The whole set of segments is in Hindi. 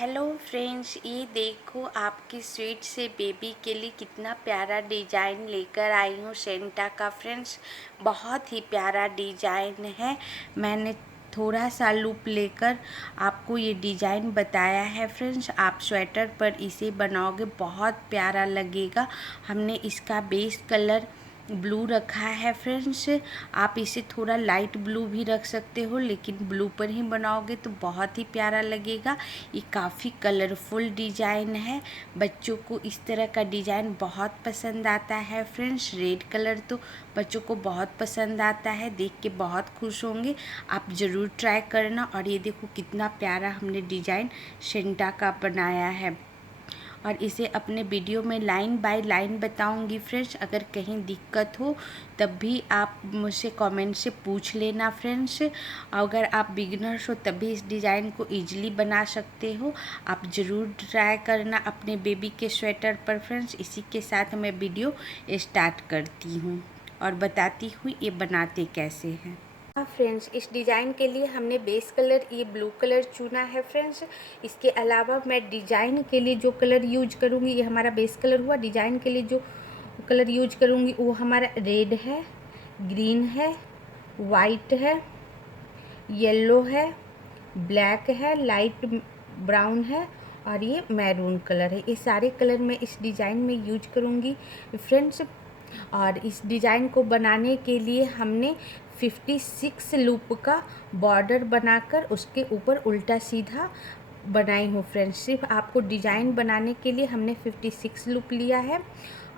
हेलो फ्रेंड्स, ये देखो आपकी स्वीट से बेबी के लिए कितना प्यारा डिज़ाइन लेकर आई हूँ सेंटा का। फ्रेंड्स, बहुत ही प्यारा डिज़ाइन है। मैंने थोड़ा सा लूप लेकर आपको ये डिज़ाइन बताया है। फ्रेंड्स, आप स्वेटर पर इसे बनाओगे, बहुत प्यारा लगेगा। हमने इसका बेस कलर ब्लू रखा है। फ्रेंड्स, आप इसे थोड़ा लाइट ब्लू भी रख सकते हो, लेकिन ब्लू पर ही बनाओगे तो बहुत ही प्यारा लगेगा। ये काफ़ी कलरफुल डिज़ाइन है। बच्चों को इस तरह का डिज़ाइन बहुत पसंद आता है। फ्रेंड्स, रेड कलर तो बच्चों को बहुत पसंद आता है, देख के बहुत खुश होंगे। आप ज़रूर ट्राई करना। और ये देखो कितना प्यारा हमने डिज़ाइन सेंटा का बनाया है, और इसे अपने वीडियो में लाइन बाय लाइन बताऊंगी। फ्रेंड्स, अगर कहीं दिक्कत हो तब भी आप मुझसे कमेंट से पूछ लेना। फ्रेंड्स, अगर आप बिगिनर्स हो तब भी इस डिज़ाइन को इजीली बना सकते हो। आप ज़रूर ट्राई करना अपने बेबी के स्वेटर पर। फ्रेंड्स, इसी के साथ मैं वीडियो स्टार्ट करती हूँ और बताती हूँ ये बनाते कैसे हैं। फ्रेंड्स, इस डिज़ाइन के लिए हमने बेस कलर ये ब्लू कलर चुना है। फ्रेंड्स, इसके अलावा मैं डिज़ाइन के लिए जो कलर यूज करूँगी, ये हमारा बेस कलर हुआ। डिज़ाइन के लिए जो कलर यूज करूँगी वो हमारा रेड है, ग्रीन है, वाइट है, येलो है, ब्लैक है, लाइट ब्राउन है और ये मैरून कलर है। ये सारे कलर मैं इस डिज़ाइन में यूज करूँगी। फ्रेंड्स, और इस डिज़ाइन को बनाने के लिए हमने 56 लूप का बॉर्डर बनाकर उसके ऊपर उल्टा सीधा बनाई हूँ। फ्रेंड्स, सिर्फ आपको डिज़ाइन बनाने के लिए हमने 56 लूप लिया है।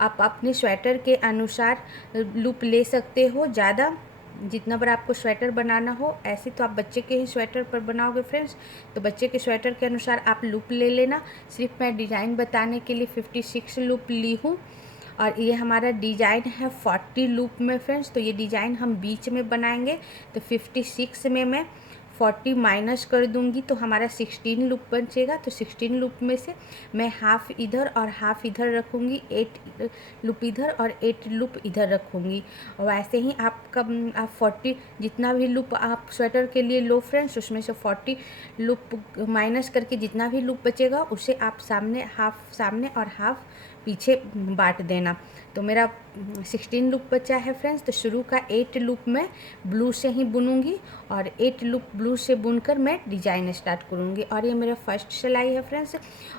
आप अपने स्वेटर के अनुसार लूप ले सकते हो, ज़्यादा जितना बार आपको स्वेटर बनाना हो। ऐसे तो आप बच्चे के ही स्वेटर पर बनाओगे फ्रेंड्स, तो बच्चे के स्वेटर के अनुसार आप लूप ले लेना। सिर्फ मैं डिज़ाइन बताने के लिए 56 लूप ली हूँ। और ये हमारा डिज़ाइन है 40 लूप में। फ्रेंड्स, तो ये डिज़ाइन हम बीच में बनाएंगे, तो 56 में मैं 40 माइनस कर दूंगी तो हमारा 16 लूप बचेगा। तो 16 लूप में से मैं हाफ इधर और हाफ इधर रखूँगी, 8 लूप इधर और 8 लूप इधर रखूँगी। और वैसे ही आप 40 जितना भी लूप आप स्वेटर के लिए लो फ्रेंड्स, उसमें से 40 लूप माइनस करके जितना भी लूप बचेगा उसे आप सामने हाफ सामने और हाफ पीछे बांट देना। तो मेरा 16 लूप बचा है फ्रेंड्स। तो शुरू का 8 लूप मैं ब्लू से ही बुनूंगी और 8 लूप ब्लू से बुनकर मैं डिज़ाइन स्टार्ट करूंगी। और ये मेरा फर्स्ट सिलाई है फ्रेंड्स,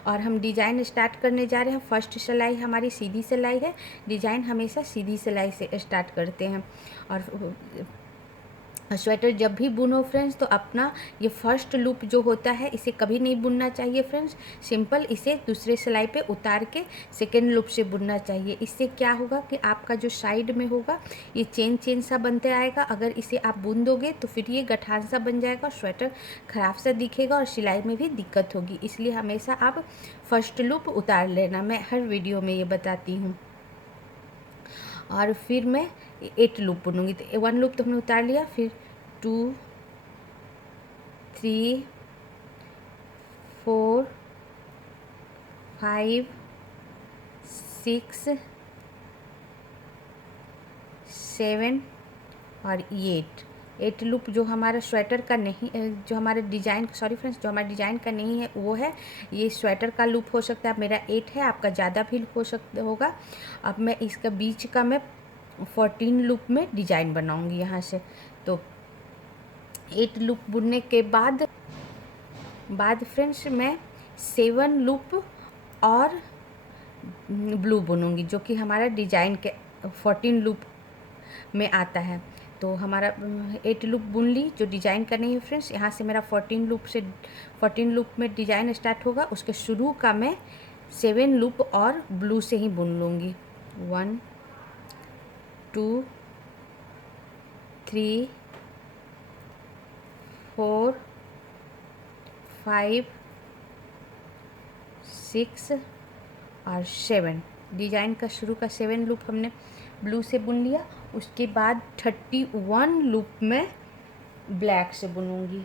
और हम डिज़ाइन स्टार्ट करने जा रहे हैं। फर्स्ट सिलाई हमारी सीधी सिलाई है। डिज़ाइन हमेशा सीधी सिलाई से स्टार्ट करते हैं। और स्वेटर जब भी बुनो फ्रेंड्स, तो अपना ये फर्स्ट लूप जो होता है इसे कभी नहीं बुनना चाहिए फ्रेंड्स। सिंपल इसे दूसरे सिलाई पे उतार के सेकेंड लूप से बुनना चाहिए। इससे क्या होगा कि आपका जो साइड में होगा ये चेन चेन सा बनते आएगा। अगर इसे आप बुन दोगे तो फिर ये गठान सा बन जाएगा, स्वेटर ख़राब सा दिखेगा और सिलाई में भी दिक्कत होगी। इसलिए हमेशा आप फर्स्ट लूप उतार लेना, मैं हर वीडियो में ये बताती हूँ। और फिर मैं 8 लूप बुनूंगी। तो 1 लूप तो हमने उतार लिया, फिर 2 3 4 5 6 7 और 8 लूप जो हमारा स्वेटर का नहीं, जो हमारे डिज़ाइन सॉरी फ्रेंड्स जो हमारे डिज़ाइन का नहीं है वो है, ये स्वेटर का लूप हो सकता है। मेरा 8 है, आपका ज़्यादा भी हो सकता होगा। अब मैं इसका बीच का मैं 14 लूप में डिज़ाइन बनाऊंगी यहाँ से। तो 8 लूप बुनने के बाद फ्रेंड्स मैं 7 लूप और ब्लू बुनूंगी, जो कि हमारा डिज़ाइन के 14 लूप में आता है। तो हमारा 8 लूप बुन ली जो डिज़ाइन का नहीं है फ्रेंड्स। यहाँ से मेरा 14 लूप में डिज़ाइन स्टार्ट होगा। उसके शुरू का मैं 7 लूप और ब्लू से ही बुन लूँगी। 1 2 3 4 5 6 और 7। डिज़ाइन का शुरू का 7 लूप हमने ब्लू से बुन लिया। उसके बाद 31 लूप में ब्लैक से बुनूंगी।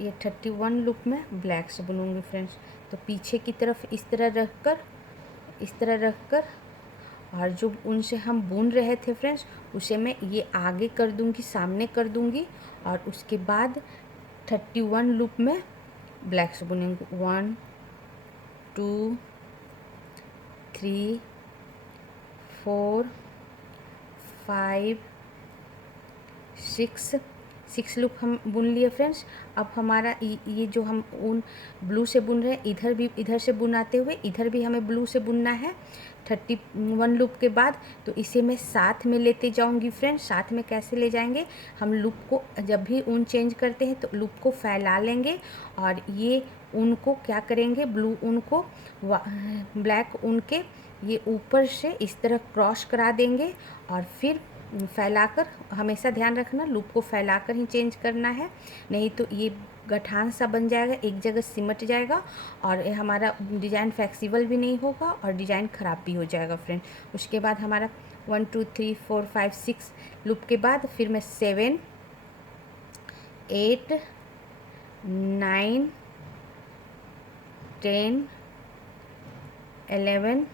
ये 31 लूप में ब्लैक से बुनूंगी फ्रेंड्स। तो पीछे की तरफ इस तरह रखकर और जो उनसे हम बुन रहे थे फ्रेंड्स, उसे मैं ये आगे कर दूंगी, सामने कर दूंगी। और उसके बाद 31 लूप में ब्लैक से बुनेंगे। 1 2 3 4 5 6 लूप हम बुन लिए फ्रेंड्स। अब हमारा ये जो हम ऊन ब्लू से बुन रहे हैं, इधर भी इधर से बुनाते हुए इधर भी हमें ब्लू से बुनना है 31 लूप के बाद। तो इसे मैं साथ में लेते जाऊंगी फ्रेंड्स। साथ में कैसे ले जाएंगे, हम लूप को जब भी ऊन चेंज करते हैं तो लूप को फैला लेंगे और ये ऊन को क्या करेंगे, ब्लू ऊन को ब्लैक ऊन के ये ऊपर से इस तरह क्रॉस करा देंगे और फिर फैलाकर, हमेशा ध्यान रखना लूप को फैलाकर ही चेंज करना है, नहीं तो ये गठान सा बन जाएगा, एक जगह सिमट जाएगा और हमारा डिज़ाइन फ्लेक्सिबल भी नहीं होगा और डिज़ाइन ख़राब भी हो जाएगा फ्रेंड। उसके बाद हमारा 1 2 3 4 5 6 लूप के बाद फिर मैं 7 8 9 10 11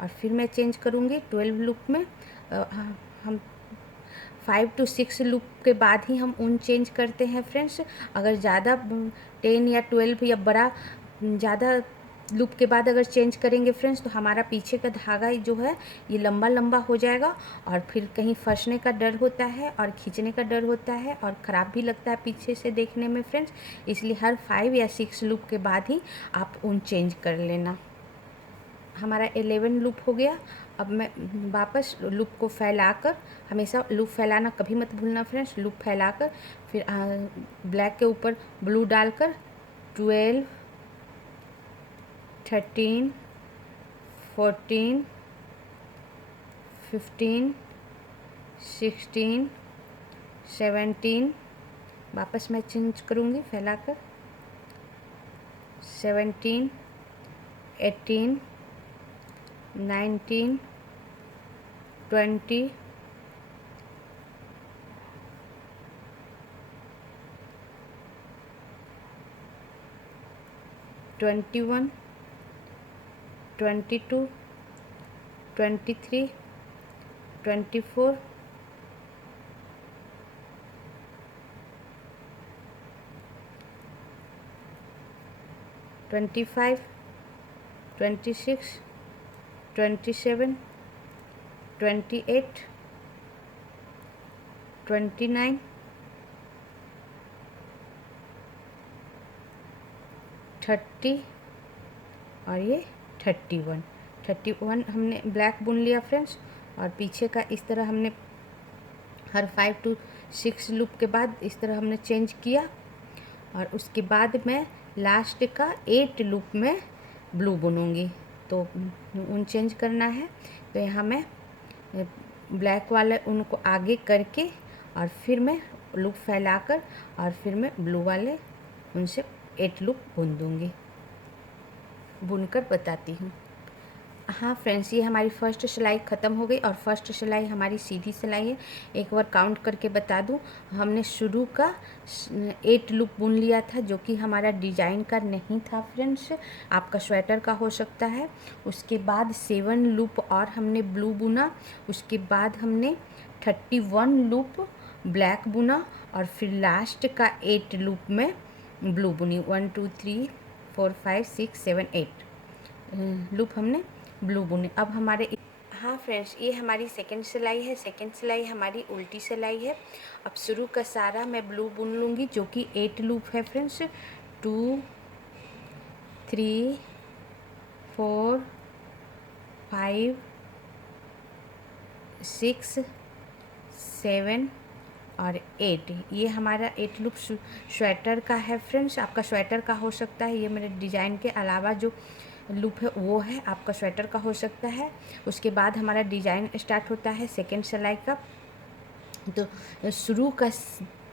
और फिर मैं चेंज करूँगी 12 लूप में। हम 5 to 6 लूप के बाद ही हम ऊन चेंज करते हैं फ्रेंड्स। अगर ज़्यादा 10 या 12 या बड़ा ज़्यादा लूप के बाद अगर चेंज करेंगे फ्रेंड्स तो हमारा पीछे का धागा जो है ये लंबा लंबा हो जाएगा और फिर कहीं फंसने का डर होता है और खींचने का डर होता है और ख़राब भी लगता है पीछे से देखने में फ्रेंड्स। इसलिए हर 5 या 6 लूप के बाद ही आप ऊन चेंज कर लेना। हमारा 11 लूप हो गया। अब मैं वापस लूप को फैलाकर, हमेशा लूप फैलाना कभी मत भूलना फ्रेंड्स, लूप फैलाकर फिर ब्लैक के ऊपर ब्लू डालकर 12 13 14 15 16 17 वापस मैं चेंज करूँगी फैलाकर 17 18 19 20 21 22 23 24 25 26 27 28 29 30 और ये 31 हमने ब्लैक बुन लिया फ्रेंड्स। और पीछे का इस तरह हमने हर 5 to 6 लूप के बाद इस तरह हमने चेंज किया और उसके बाद मैं लास्ट का 8 लूप में ब्लू बुनूंगी। तो ऊन चेंज करना है तो यहाँ मैं ब्लैक वाले ऊन को आगे करके और फिर मैं लूप फैलाकर और फिर मैं ब्लू वाले ऊन से 8 लूप बुन दूँगी। बुनकर बताती हूँ। हाँ फ्रेंड्स, ये हमारी फर्स्ट सिलाई ख़त्म हो गई और फर्स्ट सिलाई हमारी सीधी सिलाई है। एक बार काउंट करके बता दूँ, हमने शुरू का 8 लूप बुन लिया था जो कि हमारा डिजाइन का नहीं था फ्रेंड्स, आपका स्वेटर का हो सकता है। उसके बाद 7 लूप और हमने ब्लू बुना। उसके बाद हमने 31 लूप ब्लैक बुना और फिर लास्ट का 8 लूप में ब्लू बुनी। 1 2 3 4 5 6 7 8 लूप हमने ब्लू बुने। अब हमारे, हाँ फ्रेंड्स, ये हमारी सेकंड सिलाई है। सेकंड सिलाई हमारी उल्टी सिलाई है। अब शुरू का सारा मैं ब्लू बुन लूँगी जो कि 8 लूप है फ्रेंड्स। 2 3 4 5 6 7 और 8, ये हमारा 8 लूप स्वेटर का है फ्रेंड्स। आपका स्वेटर का हो सकता है, ये मेरे डिज़ाइन के अलावा जो लूप है वो है, आपका स्वेटर का हो सकता है। उसके बाद हमारा डिज़ाइन स्टार्ट होता है सेकेंड सिलाई का। तो शुरू का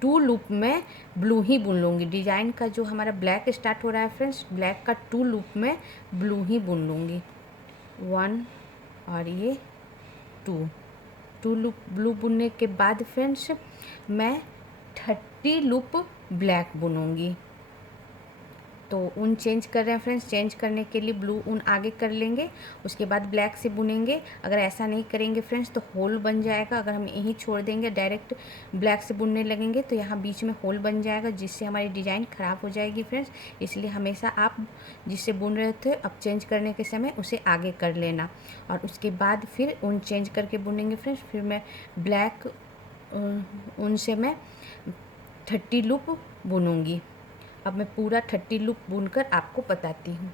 2 लूप में ब्लू ही बुन लूँगी। डिज़ाइन का जो हमारा ब्लैक स्टार्ट हो रहा है फ्रेंड्स, ब्लैक का 2 लूप में ब्लू ही बुन लूँगी। 1 और ये 2 लूप ब्लू बुनने के बाद फ्रेंड्स मैं 30 लूप ब्लैक बुनूँगी। तो ऊन चेंज कर रहे हैं फ्रेंड्स। चेंज करने के लिए ब्लू ऊन आगे कर लेंगे, उसके बाद ब्लैक से बुनेंगे। अगर ऐसा नहीं करेंगे फ्रेंड्स तो होल बन जाएगा। अगर हम यहीं छोड़ देंगे, डायरेक्ट ब्लैक से बुनने लगेंगे तो यहाँ बीच में होल बन जाएगा, जिससे हमारी डिज़ाइन ख़राब हो जाएगी फ्रेंड्स। इसलिए हमेशा आप जिससे बुन रहे थे अब चेंज करने के समय उसे आगे कर लेना, और उसके बाद फिर ऊन चेंज करके बुनेंगे फ्रेंड्स। फिर मैं ब्लैक ऊन से मैं 30 लूप बुनूंगी। अब मैं पूरा 30 लूप बुनकर आपको बताती हूँ।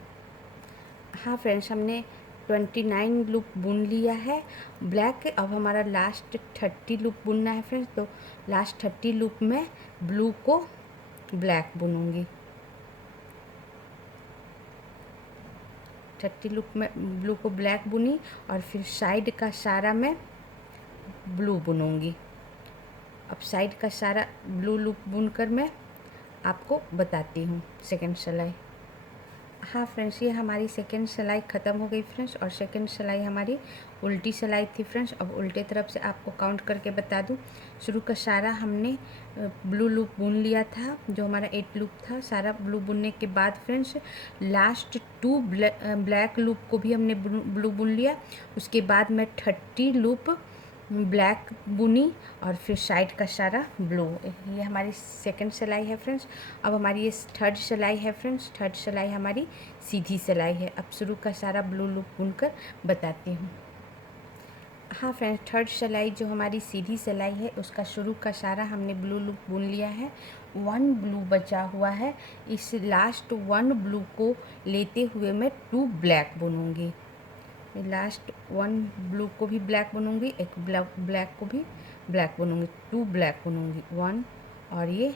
हाँ फ्रेंड्स, हमने 29 लूप बुन लिया है ब्लैक। अब हमारा लास्ट 30 लूप बुनना है फ्रेंड्स। तो लास्ट 30 लूप में ब्लू को ब्लैक बुनूंगी। 30 लूप में ब्लू को ब्लैक बुनी, और फिर साइड का सारा मैं ब्लू बुनूंगी। अब साइड का सारा ब्लू लूप बुनकर मैं आपको बताती हूँ सेकंड सिलाई। हाँ फ्रेंड्स, ये हमारी सेकंड सिलाई ख़त्म हो गई फ्रेंड्स, और सेकंड सिलाई हमारी उल्टी सिलाई थी फ्रेंड्स। अब उल्टे तरफ से आपको काउंट करके बता दूँ। शुरू का सारा हमने ब्लू लूप बुन लिया था, जो हमारा 8 लूप था। सारा ब्लू बुनने के बाद फ्रेंड्स लास्ट 2 ब्लैक लूप को भी हमने ब्लू बुन लिया। उसके बाद मैं 30 लूप ब्लैक बुनी, और फिर साइड का सारा ब्लू। ये हमारी सेकंड सिलाई है फ्रेंड्स। अब हमारी ये थर्ड सिलाई है फ्रेंड्स। थर्ड सिलाई हमारी सीधी सिलाई है। अब शुरू का सारा ब्लू लूप बुनकर बताती हूँ। हाँ फ्रेंड्स, थर्ड सिलाई जो हमारी सीधी सिलाई है उसका शुरू का सारा हमने ब्लू लूप बुन लिया है। 1 ब्लू बचा हुआ है। इस लास्ट 1 ब्लू को लेते हुए मैं 2 ब्लैक बुनूंगी। लास्ट 1 ब्लू को भी ब्लैक बुनूंगी, एक ब्लैक को भी ब्लैक बुनूंगी, 2 ब्लैक बुनूंगी। 1 और ये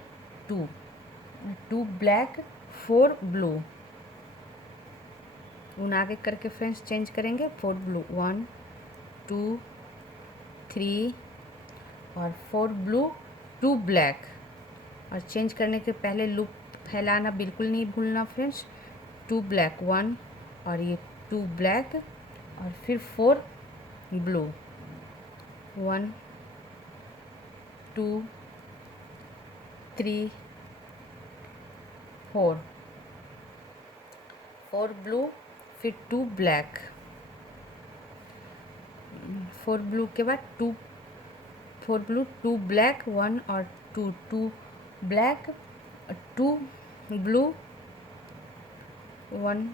2 ब्लैक 4 ब्लू। ऊन आगे करके फ्रेंड्स चेंज करेंगे। 4 ब्लू, 1 2 3 और 4 ब्लू 2 ब्लैक। और चेंज करने के पहले लूप फैलाना बिल्कुल नहीं भूलना फ्रेंड्स। 2 ब्लैक 1 और ये 2 ब्लैक, और फिर 4 ब्लू। 1 2 3 4 ब्लू, फिर 2 ब्लैक। 4 ब्लू के बाद 4 ब्लू 2 ब्लैक, 1 और 2 ब्लैक, 2 ब्लू 1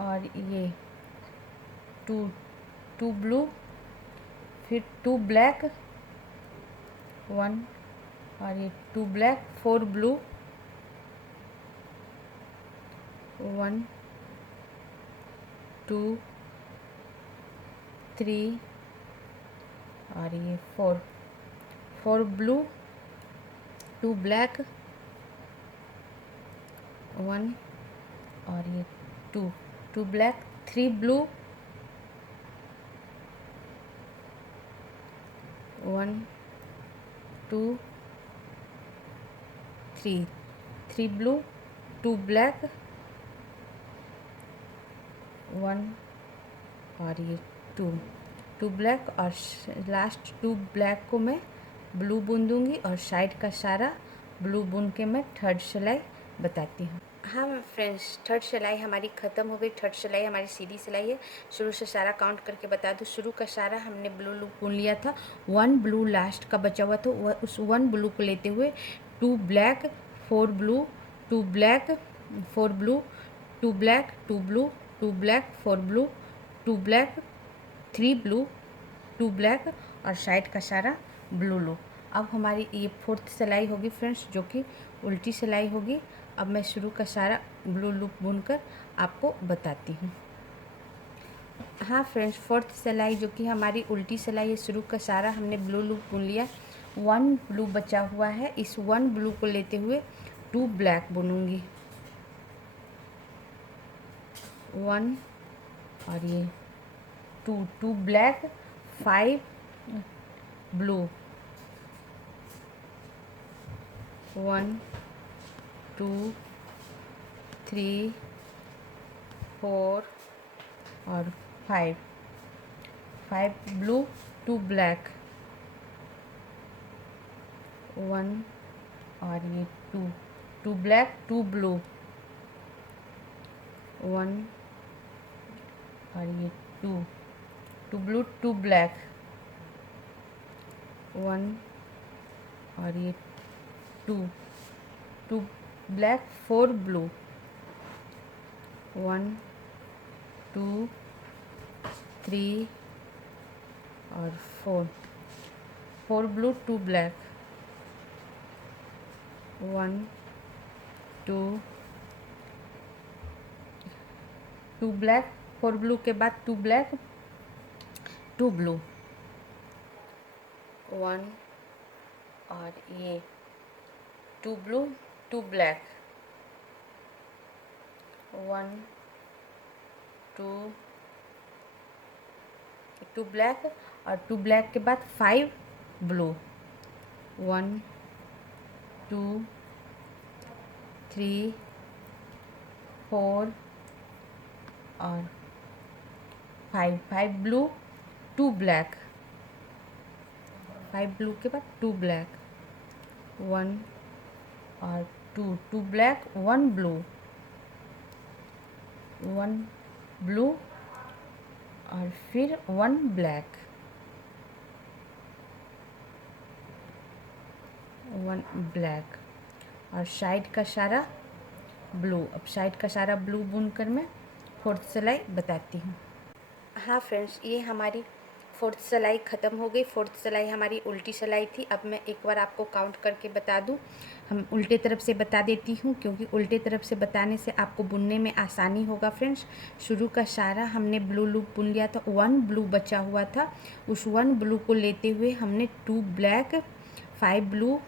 और ये 2 ब्लू, फिर 2 ब्लैक 1 और ये 2 ब्लैक, 4 ब्लू 1 2 3 और ये 4 ब्लू 2 ब्लैक 1 और ये 2 ब्लैक, 3 ब्लू 1 2 3 ब्लू 2 ब्लैक 1 और ये 2 ब्लैक, और लास्ट 2 ब्लैक को मैं ब्लू बुन दूंगी, और साइड का सारा ब्लू बुन के मैं थर्ड सिलाई बताती हूँ। हाँ फ्रेंड्स, थर्ड सिलाई हमारी ख़त्म हो गई। थर्ड सिलाई हमारी सीधी सिलाई है। शुरू से सारा काउंट करके बता दूँ। शुरू का सारा हमने ब्लू लूप बुन लिया था। 1 ब्लू लास्ट का बचा हुआ था, वह उस 1 ब्लू को लेते हुए 2 black 4 blue 2 black 4 blue 2 black 2 blue 2 black 4 blue 2 black 3 blue 2 black, और साइड का सारा ब्लू लूप। अब हमारी ये फोर्थ सिलाई होगी फ्रेंड्स, जो कि उल्टी सिलाई होगी। अब मैं शुरू का सारा ब्लू लूप बुनकर आपको बताती हूँ। हाँ फ्रेंड्स, फोर्थ सिलाई जो कि हमारी उल्टी सिलाई है, शुरू का सारा हमने ब्लू लूप बुन लिया। 1 ब्लू बचा हुआ है। इस 1 ब्लू को लेते हुए 2 ब्लैक बुनूंगी। 1 और ये 2 ब्लैक 5 ब्लू 1 2 3 4 और 5 ब्लू 2 ब्लैक 1 और ये 2 ब्लैक 2 ब्लू 1 और ये 2, 2 ब्लू 2 ब्लैक, 1 और ये 2, 2 ब्लैक 4 ब्लू, 1 2 3 और 4, 4 ब्लू 2 ब्लैक, 1 2 2 ब्लैक, 4 ब्लू के बाद 2 ब्लैक 2 ब्लू, 1 और ये 2 ब्लू 2 ब्लैक, 1 2 2 ब्लैक और 2 ब्लैक के बाद 5 ब्लू, 1 2 3 4 और 5, 5 ब्लू 2 ब्लैक, 5 ब्लू के बाद 2 ब्लैक, 1 और 2, 2 ब्लैक 1 ब्लू, 1 ब्लू और फिर 1 ब्लैक, 1 ब्लैक और साइड का सारा ब्लू। अब साइड का सारा ब्लू बुनकर मैं 4th सिलाई बताती हूँ। हाँ फ्रेंड्स, ये हमारी 4th सिलाई ख़त्म हो गई। 4th सिलाई हमारी उल्टी सिलाई थी। अब मैं एक बार आपको काउंट करके बता दूँ। हम उल्टे तरफ से बता देती हूँ, क्योंकि उल्टे तरफ से बताने से आपको बुनने में आसानी होगा। फ्रेंड्स, शुरू का सारा हमने ब्लू लूप बुन लिया था, 1 ब्लू बचा हुआ था। उस 1 ब्लू को लेते हुए हमने 2 black 5 blue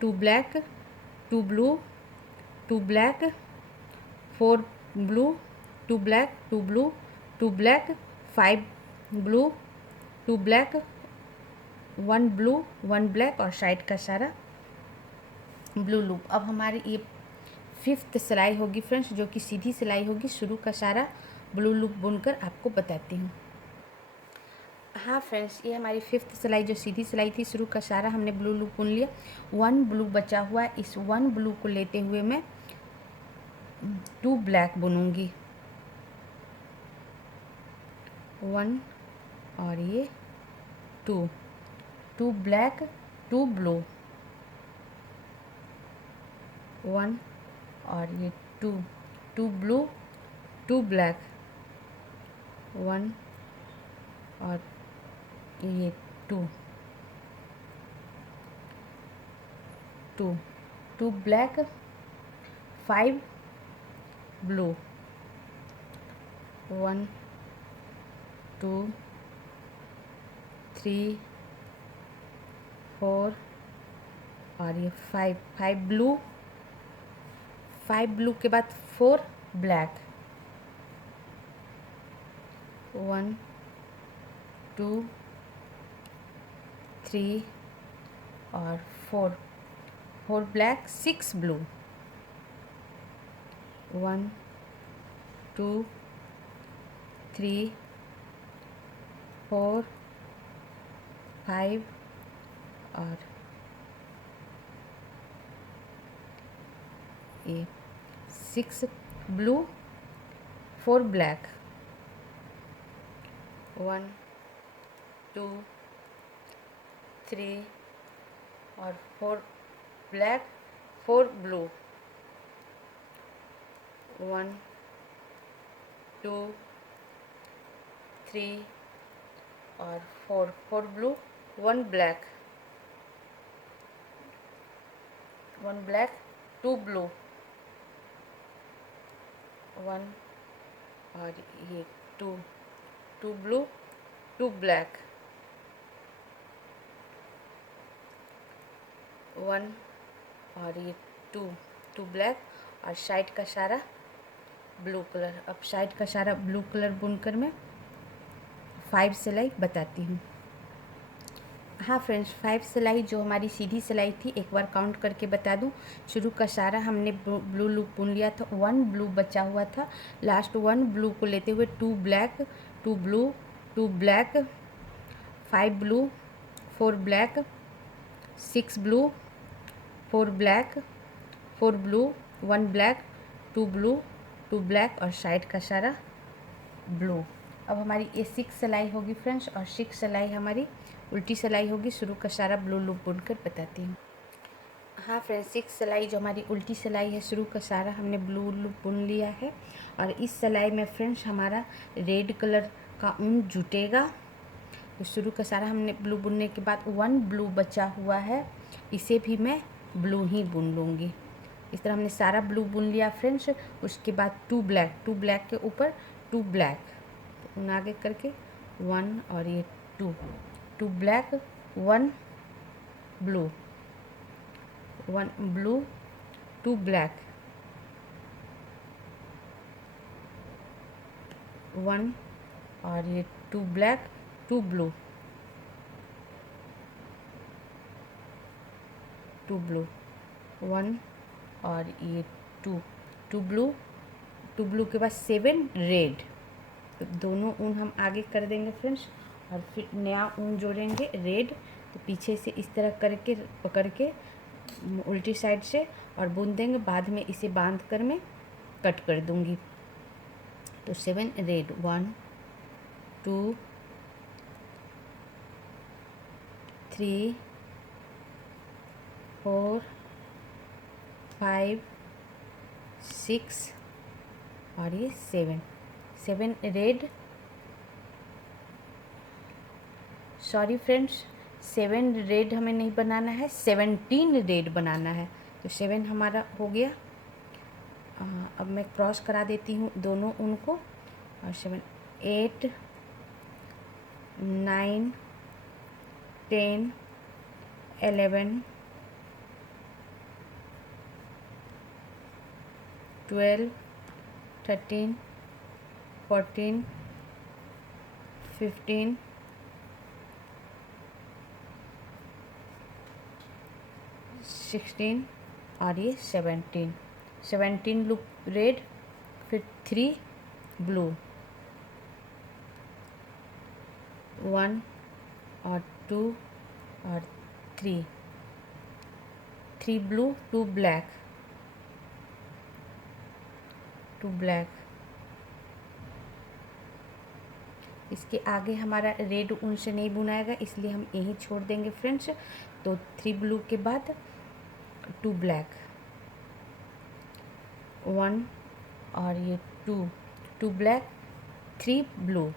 2 black 2 blue 2 black 4 blue 2 black 2 blue 2 black 5 blue 2 black 1 blue 1 black और साइड का सारा ब्लू लूप। अब हमारी ये 5th सिलाई होगी फ्रेंड्स, जो कि सीधी सिलाई होगी। शुरू का सारा ब्लू लूप बुनकर आपको बताती हूँ। हाँ फ्रेंड्स, ये हमारी 5th सिलाई जो सीधी सिलाई थी। शुरू का सारा हमने ब्लू लूप बुन लिया। 1 ब्लू बचा हुआ है। इस 1 ब्लू को लेते हुए मैं 2 ब्लैक बुनूंगी, 1 और ये 2, 2 ब्लैक 2 ब्लू, 1 और ये 2, 2 ब्लू 2 ब्लैक, 1 और ये 2, 2, 2 ब्लैक 5 ब्लू, 1 2 3 4 और ये 5 ब्लू, 5 ब्लू के बाद 4 ब्लैक, 1 2 3 और 4 ब्लैक 6 ब्लू, 1 2 3 4 5 और ये 6 ब्लू 4 ब्लैक, 1 2 3 और 4 ब्लैक 4 ब्लू, 1 2 3 और 4 ब्लू 1 ब्लैक, 1 ब्लैक 2 ब्लू, 1 और ये 2 ब्लू 2 ब्लैक, 1 और ये 2 ब्लैक और साइड का सारा ब्लू कलर। अब साइड का सारा ब्लू कलर बुनकर मैं 5 सिलाई बताती हूँ। हाँ फ्रेंड्स, 5 सिलाई जो हमारी सीधी सिलाई थी, एक बार काउंट करके बता दूँ। शुरू का सारा हमने ब्लू लूप बुन लिया था, 1 ब्लू बचा हुआ था। लास्ट 1 ब्लू को लेते हुए 2 black 2 blue 2 black 5 blue 4 black 6 blue 4 black 4 blue 1 black 2 blue two black और साइड का सारा ब्लू। अब हमारी ये 6 सिलाई होगी फ्रेंड्स, और 6 सिलाई हमारी उल्टी सिलाई होगी। शुरू का सारा ब्लू लूप बुनकर बताती हूँ। हाँ फ्रेंड्स, 6 सिलाई जो हमारी उल्टी सिलाई है, शुरू का सारा हमने ब्लू लूप बुन लिया है। और इस सिलाई में फ्रेंड्स हमारा रेड कलर का ऊन जुटेगा। तो शुरू का सारा हमने ब्लू बुनने के बाद 1 ब्लू बचा हुआ है, इसे भी मैं ब्लू ही बुन लूँगी। इस तरह हमने सारा ब्लू बुन लिया फ्रेंड्स। उसके बाद 2 ब्लैक के ऊपर 2 ब्लैक, ऊन आगे करके 1 और ये 2 ब्लैक 1 ब्लू, 1 ब्लू 2 ब्लैक 1 और ये 2 ब्लैक 2 ब्लू 2 ब्लू 1 और ये 2 ब्लू के बाद 7 रेड। तो दोनों ऊन हम आगे कर देंगे फ्रेंड्स, और फिर नया ऊन जोड़ेंगे रेड। तो पीछे से इस तरह करके पकड़ के उल्टी साइड से और बुन देंगे। बाद में इसे बांध कर मैं कट कर दूंगी। तो 7 रेड 1 2 3 4 5 6 और ये 7 रेड, सॉरी फ्रेंड्स 7 रेड हमें नहीं बनाना है, 17 रेड बनाना है। तो 7 हमारा हो गया। अब मैं क्रॉस करा देती हूँ दोनों ऊन को। और 7 8 9 10 11 12 13 14 15 16 और ये 17 लूप रेड, फिर 3 ब्लू 1 और 2 और 3 ब्लू 2 ब्लैक 2 ब्लैक। इसके आगे हमारा रेड ऊन से नहीं बुनाएगा, इसलिए हम यहीं छोड़ देंगे फ्रेंड्स। तो 3 ब्लू के बाद 2 ब्लैक 1 और ये 2 ब्लैक 3 ब्लू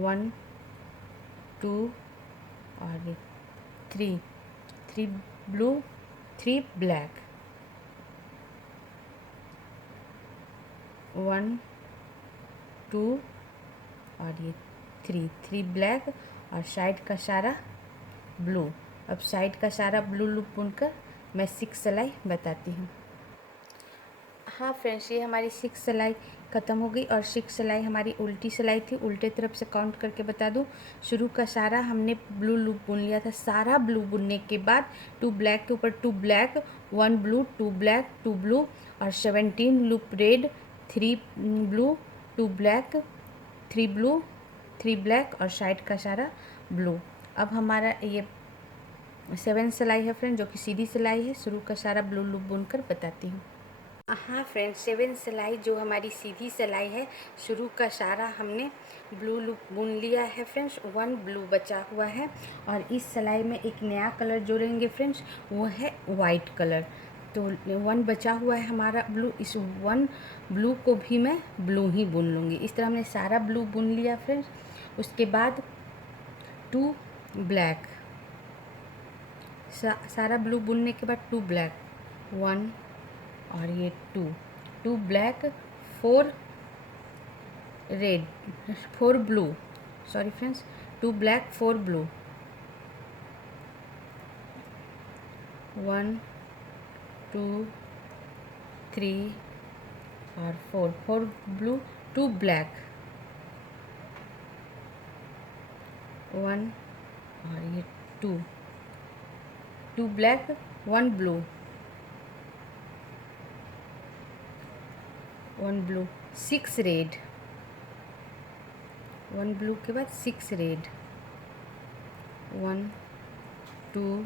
1 2 और ये 3 ब्लू 3 ब्लैक 1 2 और ये 3 ब्लैक और साइड का सारा ब्लू। अब साइड का सारा ब्लू लूप बुनकर मैं 6 सिलाई बताती हूँ। हाँ फ्रेंड्स, ये हमारी 6 सिलाई ख़त्म हो गई, और 6 सिलाई हमारी उल्टी सिलाई थी। उल्टे तरफ से काउंट करके बता दूँ, शुरू का सारा हमने ब्लू लूप बुन लिया था। सारा ब्लू बुनने के बाद 2 ब्लैक के ऊपर 2 ब्लैक 1 ब्लू 2 ब्लैक 2 ब्लू और 17 loop red 3 blue 2 black 3 blue 3 black और साइड का सारा ब्लू। अब हमारा ये 7 सिलाई है फ्रेंड, जो कि सीधी सिलाई है। शुरू का सारा ब्लू लूप बुनकर बताती हूँ। हाँ फ्रेंड्स, 7 सिलाई जो हमारी सीधी सिलाई है, शुरू का सारा हमने ब्लू लूप बुन लिया है फ्रेंड्स। 1 ब्लू बचा हुआ है, और इस सिलाई में एक नया कलर जोड़ेंगे फ्रेंड्स, वो है वाइट कलर। तो 1 बचा हुआ है हमारा ब्लू, इस 1 ब्लू को भी मैं ब्लू ही बुन लूँगी। इस तरह हमने सारा ब्लू बुन लिया फ्रेंड्स। उसके बाद 2 ब्लैक, सारा ब्लू बुनने के बाद 2 ब्लैक 1 और ये 2 black 4 red 4 blue, sorry friends 2 black 4 blue 1 2 3 और 4 ब्लू 2 ब्लैक 1 और ये 2 black 1 blue 1 blue 6 red, 1 blue के बाद 6 रेड 1 2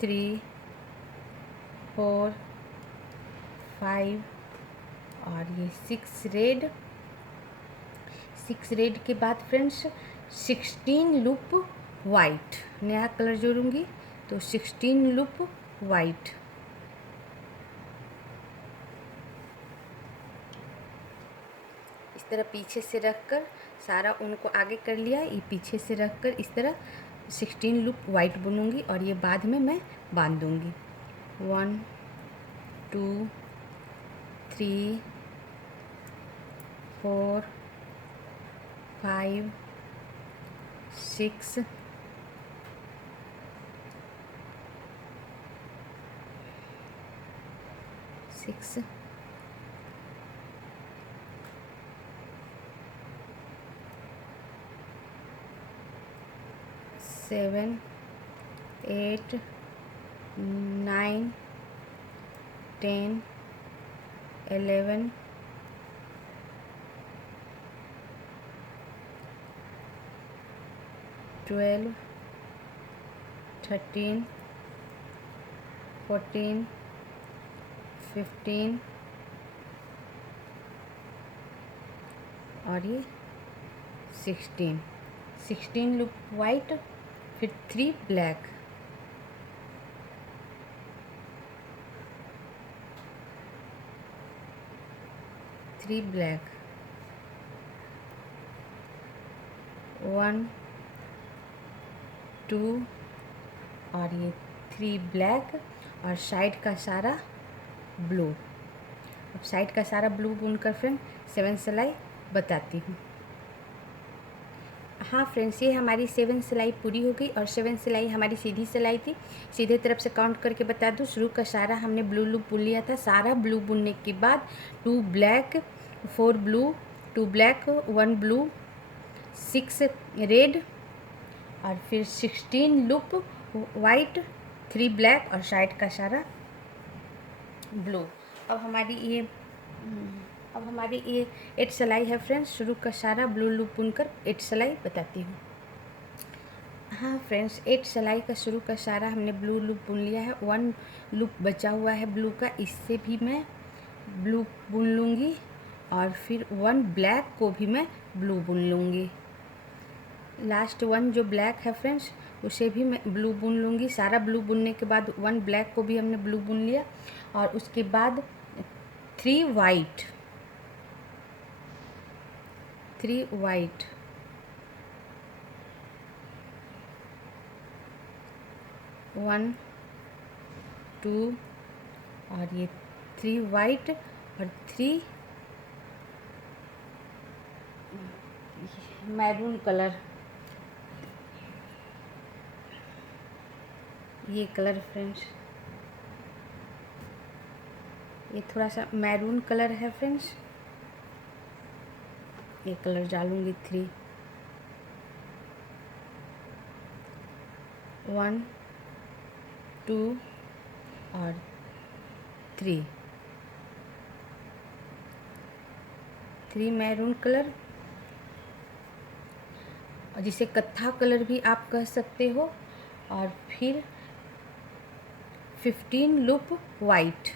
3 4 5 और ये 6 रेड। 6 रेड के बाद फ्रेंड्स 16 लूप वाइट, नया कलर जोड़ूंगी तो 16 लूप वाइट। इस तरह पीछे से रखकर सारा उनको आगे कर लिया, ये पीछे से रखकर इस तरह 16 लूप वाइट बुनूंगी और ये बाद में मैं बांध दूंगी। 1 2 3 4 5 6 6 7 8 9 10 11 12 13 14 15 और ये 16 लूप वाइट, फिर 3 ब्लैक, थ्री ब्लैक, 1 2 और ये 3 ब्लैक और साइड का सारा ब्लू। अब साइड का सारा ब्लू बुनकर फ्रेंड 7 सिलाई बताती हूँ। हाँ फ्रेंड्स, ये हमारी 7 सिलाई पूरी हो गई और 7 सिलाई हमारी सीधी सिलाई थी। सीधे तरफ से काउंट करके बता दूँ, शुरू का सारा हमने ब्लू लूप बुन लिया था। सारा ब्लू बुनने के बाद 2 black 4 blue 2 black 1 blue 6 red और फिर 16 लूप वाइट 3 ब्लैक और साइड का सारा ब्लू। अब हमारी ये 8 सिलाई है फ्रेंड्स। शुरू का सारा ब्लू लूप बुनकर 8 सिलाई बताती हूँ। हाँ फ्रेंड्स, 8 सिलाई का शुरू का सारा हमने ब्लू लूप बुन लिया है। 1 लूप बचा हुआ है ब्लू का, इससे भी मैं ब्लू बुन लूँगी और फिर 1 ब्लैक को भी मैं ब्लू बुन लूँगी। लास्ट 1 जो ब्लैक है फ्रेंड्स, उसे भी मैं ब्लू बुन लूँगी। सारा ब्लू बुनने के बाद 1 ब्लैक को भी हमने ब्लू बुन लिया और उसके बाद 3 वाइट 1 2 और ये 3 वाइट और 3 मैरून कलर, ये कलर फ्रेंड्स, ये थोड़ा सा मैरून कलर है फ्रेंड्स, ये कलर डालूंगी 3 1 2 और 3 मैरून कलर, और जिसे कत्था कलर भी आप कह सकते हो। और फिर 15 लूप वाइट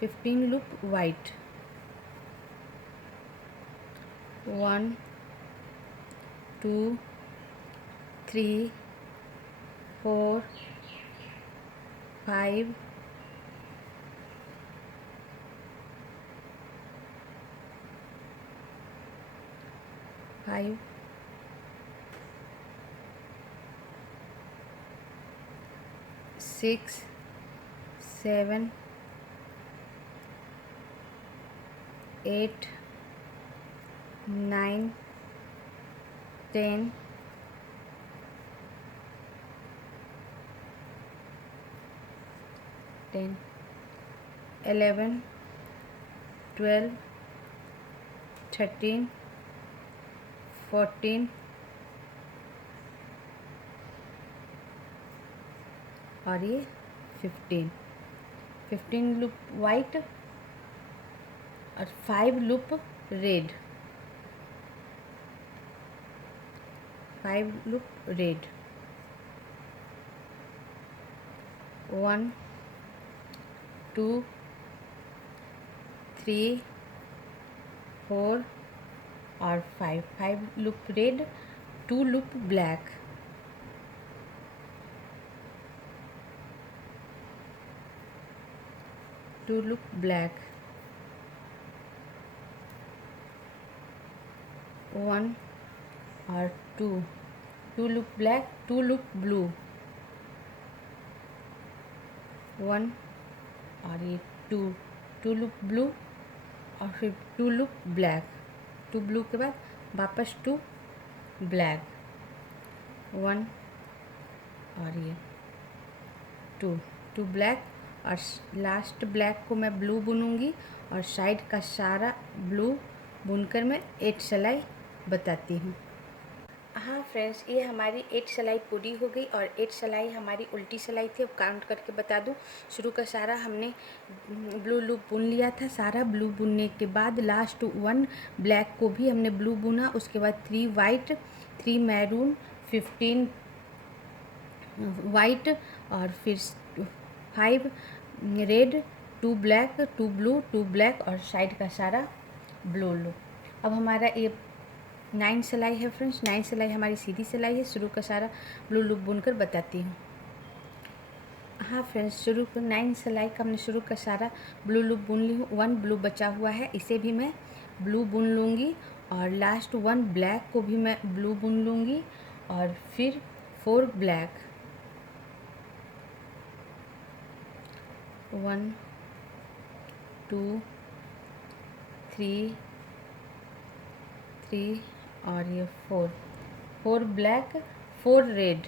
15 लूप वाइट 1 2 3 4 5 5 6 7 8 9 10 11 12 13 14 और ये 15 लूप वाइट और 5 लूप रेड 5 लूप रेड 1 2 3 4 और 5 loop red, 2 loop black, 2 loop black, 1 और 2 लूप ब्लैक, 2 लूप ब्लू, 1 और ये 2 लूप ब्लू और फिर 2 लूप ब्लैक, 2 ब्लू के बाद वापस 2 ब्लैक, 1 और ये 2 ब्लैक और लास्ट ब्लैक को मैं ब्लू बुनूंगी और साइड का सारा ब्लू बुनकर मैं 8 सिलाई बताती हूँ। हाँ फ्रेंड्स, ये हमारी 8 सिलाई पूरी हो गई और 8 सिलाई हमारी उल्टी सिलाई थी। अब काउंट करके बता दूँ। शुरू का सारा हमने ब्लू लूप बुन लिया था। सारा ब्लू बुनने के बाद लास्ट 1 ब्लैक को भी हमने ब्लू बुना। उसके बाद 3 वाइट, 3 मैरून, 15 वाइट और फिर 5 रेड, 2 ब्लैक, 2 ब्लू, 2 ब्लैक और साइड का सारा ब्लू लूप। अब हमारा ये 9 सिलाई है फ्रेंड्स। 9 सिलाई हमारी सीधी सिलाई है। शुरू का सारा ब्लू लूप बुनकर बताती हूँ। हाँ फ्रेंड्स, शुरू का 9 सिलाई का हमने शुरू का सारा ब्लू लूप बुन ली हूँ। 1 ब्लू बचा हुआ है, इसे भी मैं ब्लू बुन लूँगी और लास्ट 1 ब्लैक को भी मैं ब्लू बुन लूँगी और फिर 4 ब्लैक, 1 2 3 3 और ये 4 ब्लैक, 4 रेड,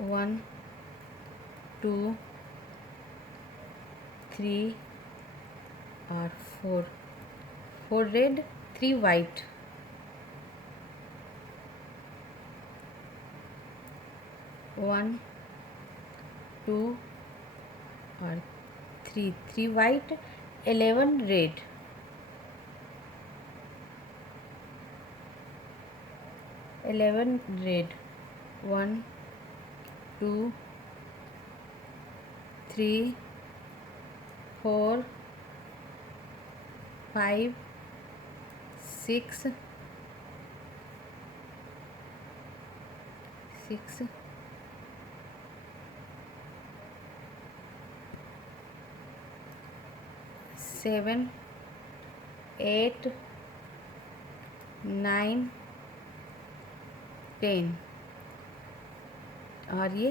1 2 3 और 4 रेड, 3 वाइट, 1 2 और 3 वाइट, 11 रेड, 11 रेड, 1 2 3 4 5 6 7 8 9 10 और ये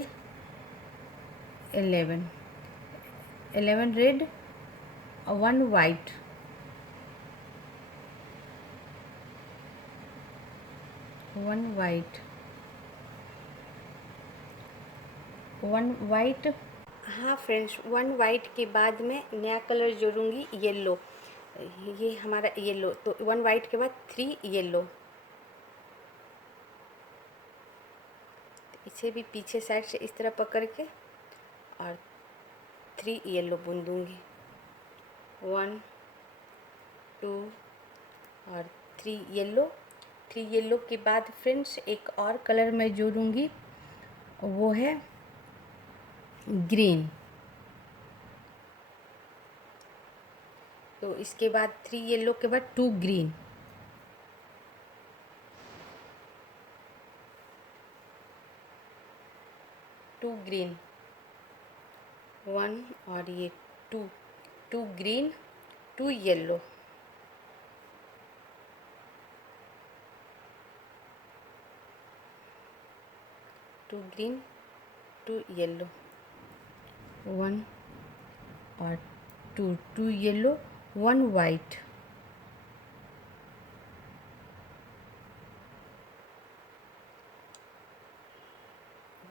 11 रेड, 1 वाइट, 1 वाइट। हाँ फ्रेंड्स, 1 वाइट के बाद में नया कलर जोड़ूंगी, येलो। ये हमारा येलो, तो 1 वाइट के बाद 3 येलो। इसे भी पीछे साइड से इस तरह पकड़ के और 3 येलो बुन दूंगी। 1 2 और 3 येलो। 3 येलो के बाद फ्रेंड्स एक और कलर मैं जोड़ूंगी, वो है ग्रीन। तो इसके बाद 3 येलो के बाद 2 ग्रीन, 2 ग्रीन, 1 और ये 2 ग्रीन, 2 येलो, 2 ग्रीन, 2 येलो, 1 और 2 येलो, 1 वाइट,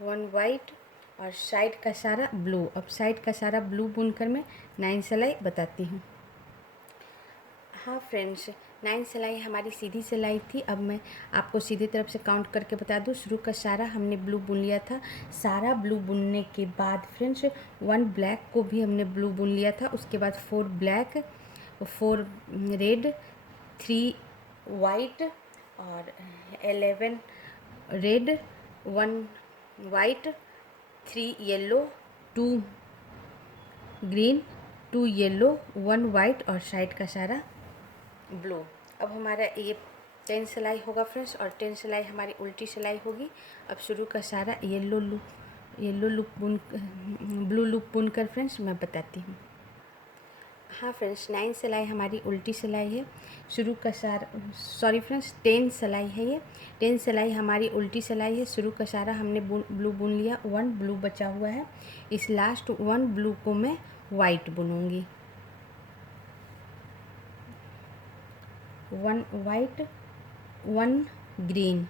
1 वाइट और साइड का सारा ब्लू। अब साइड का सारा ब्लू बुनकर मैं 9 सिलाई बताती हूँ। हाँ फ्रेंड्स, 9 सिलाई हमारी सीधी सिलाई थी। अब मैं आपको सीधी तरफ से काउंट करके बता दूँ। शुरू का सारा हमने ब्लू बुन लिया था। सारा ब्लू बुनने के बाद फ्रेंड्स 1 ब्लैक को भी हमने ब्लू बुन लिया था। उसके बाद 4 ब्लैक, 4 रेड, 3 वाइट और 11 red, 1 white 3 yellow, 2 green, 2 yellow, 1 white और साइड का सारा ब्लू। अब हमारा ये 10 सिलाई होगा फ्रेंड्स और 10 सिलाई हमारी उल्टी सिलाई होगी। अब शुरू का सारा येलो लूप बुन ब्लू लूप बुन कर फ्रेंड्स मैं बताती हूँ। हाँ फ्रेंड्स, 9 सिलाई हमारी उल्टी सिलाई है। शुरू का सारा, सॉरी फ्रेंड्स, 10 सिलाई है ये। 10 सिलाई हमारी उल्टी सिलाई है। शुरू का सारा हमने ब्लू बुन लिया, 1 ब्लू बचा हुआ है। इस लास्ट 1 ब्लू को मैं वाइट बुनूंगी, 1 white, 1 green,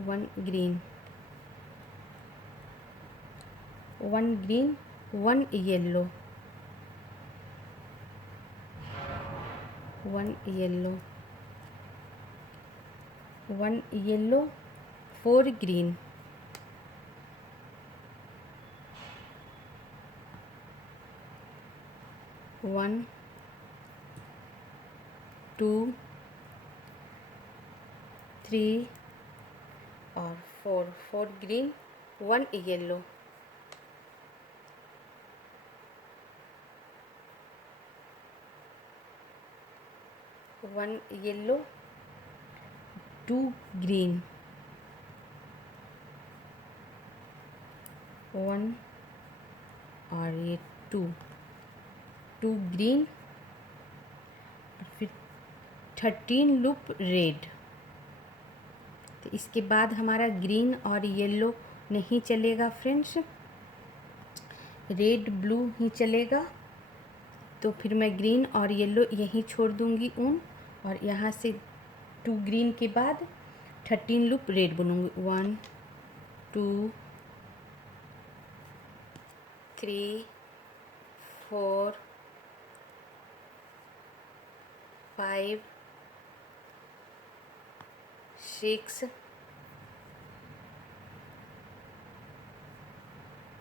1 green, 1 green, 1 yellow, 1 yellow, 1 yellow, 4 green, 1 2 3 और 4 ग्रीन, 1 येलो, 1 येलो, 2 ग्रीन, 1 और ये 2 ग्रीन और फिर 13 लूप रेड। तो इसके बाद हमारा ग्रीन और येलो नहीं चलेगा फ्रेंड्स, रेड ब्लू ही चलेगा। तो फिर मैं ग्रीन और येलो यहीं छोड़ दूंगी ऊन, और यहाँ से 2 ग्रीन के बाद 13 लूप रेड बुनूंगी। 1 2 3 4 5 6,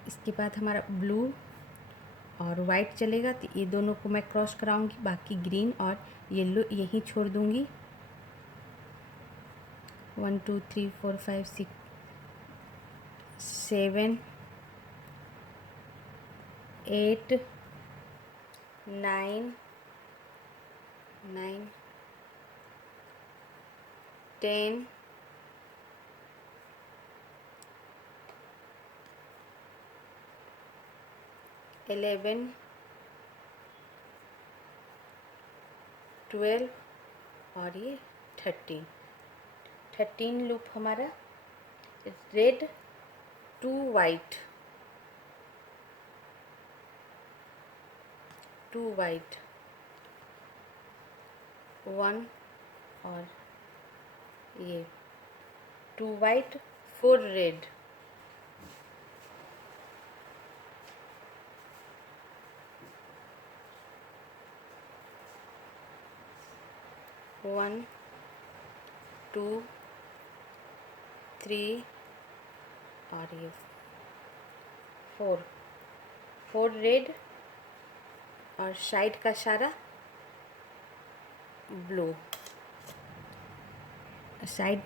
इसके बाद हमारा ब्लू और वाइट चलेगा। तो ये दोनों को मैं क्रॉस कराऊंगी, बाकी ग्रीन और येलो यहीं छोड़ दूंगी। 1 2 3 4 5 6 7 8 9 10 11 12 और ये 13 लूप हमारा रेड, 2 वाइट, 1 और ये 2 वाइट, 4 रेड, 1 2 3 और ये 4 रेड और साइड का सारा ब्लू। साइड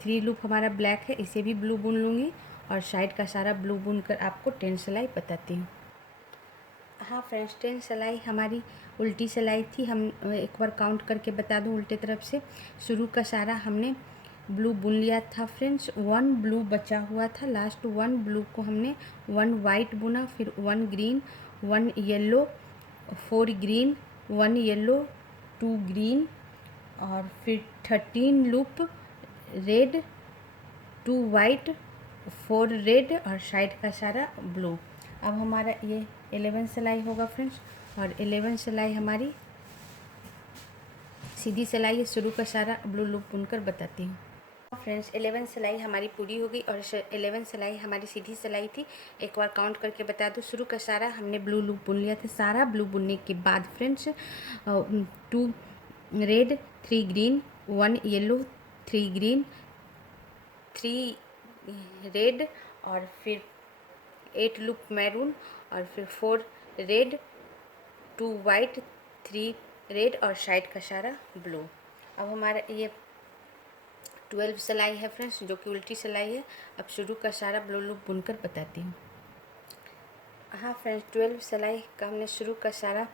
3 लूप हमारा ब्लैक है, इसे भी ब्लू बुन लूँगी और साइड का सारा ब्लू बुन कर आपको 10 सिलाई बताती हूँ। हाँ फ्रेंड्स, 10 सिलाई हमारी उल्टी सिलाई थी। हम एक बार काउंट करके बता दूँ उल्टे तरफ से। शुरू का सारा हमने ब्लू बुन लिया था फ्रेंड्स, 1 ब्लू बचा हुआ था। लास्ट 1 ब्लू को हमने 1 वाइट बुना, फिर 1 green, 1 yellow, 4 green, 1 yellow, 2 green और फिर 13 लूप रेड, 2 वाइट, 4 रेड और साइड का सारा ब्लू। अब हमारा ये 11 सिलाई होगा फ्रेंड्स, और 11 सिलाई हमारी सीधी सिलाई है। शुरू का सारा ब्लू लूप बुनकर बताती हूँ। फ्रेंड्स, 11 सिलाई हमारी पूरी हो गई और 11 सिलाई हमारी सीधी सिलाई थी। एक बार काउंट करके बता दूँ। शुरू का सारा हमने ब्लू लूप बुन लिया था। सारा ब्लू बुनने के बाद friends 2 red, 3 green, 1 yellow, 3 green, 3 red और फिर 8 लूप मैरून और फिर 4 रेड, 2 वाइट, 3 रेड और साइड का सारा ब्लू। अब हमारा ये 12 सिलाई है फ्रेंड्स, जो कि उल्टी सिलाई है। अब शुरू का सारा ब्लू लूप बुनकर बताती हूँ। हाँ फ्रेंड्स, 12 सिलाई का हमने शुरू का सारा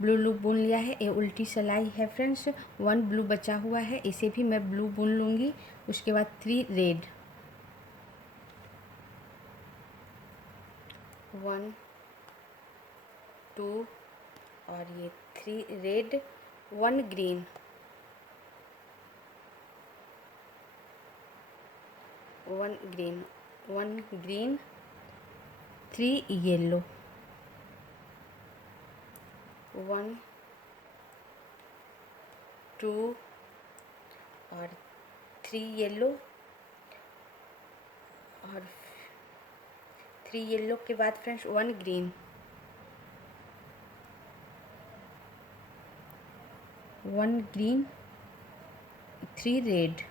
ब्लू लूप बुन लिया है। ये उल्टी सिलाई है फ्रेंड्स। 1 ब्लू बचा हुआ है, इसे भी मैं ब्लू बुन लूँगी। उसके बाद 3 रेड, 1 2 और ये 3 red, 1 green, 1 green, 1 green, 3 yellow, 1 2 और 3 येलो, और 3 येलो के बाद friends 1 green, 1 green, 3 red,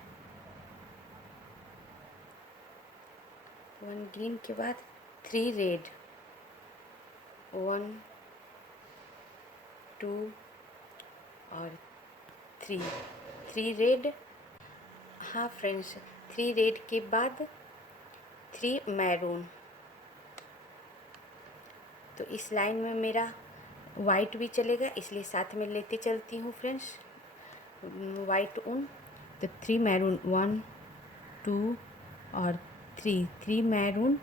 1 green के बाद 3 रेड, 1 2 और 3 रेड। हाँ फ्रेंड्स, 3 रेड के बाद 3 मैरून। तो इस लाइन में मेरा वाइट भी चलेगा, इसलिए साथ में लेते चलती हूँ फ्रेंड्स वाइट ऊन। तो 3 मैरून, 1 2 और 3 मैरून,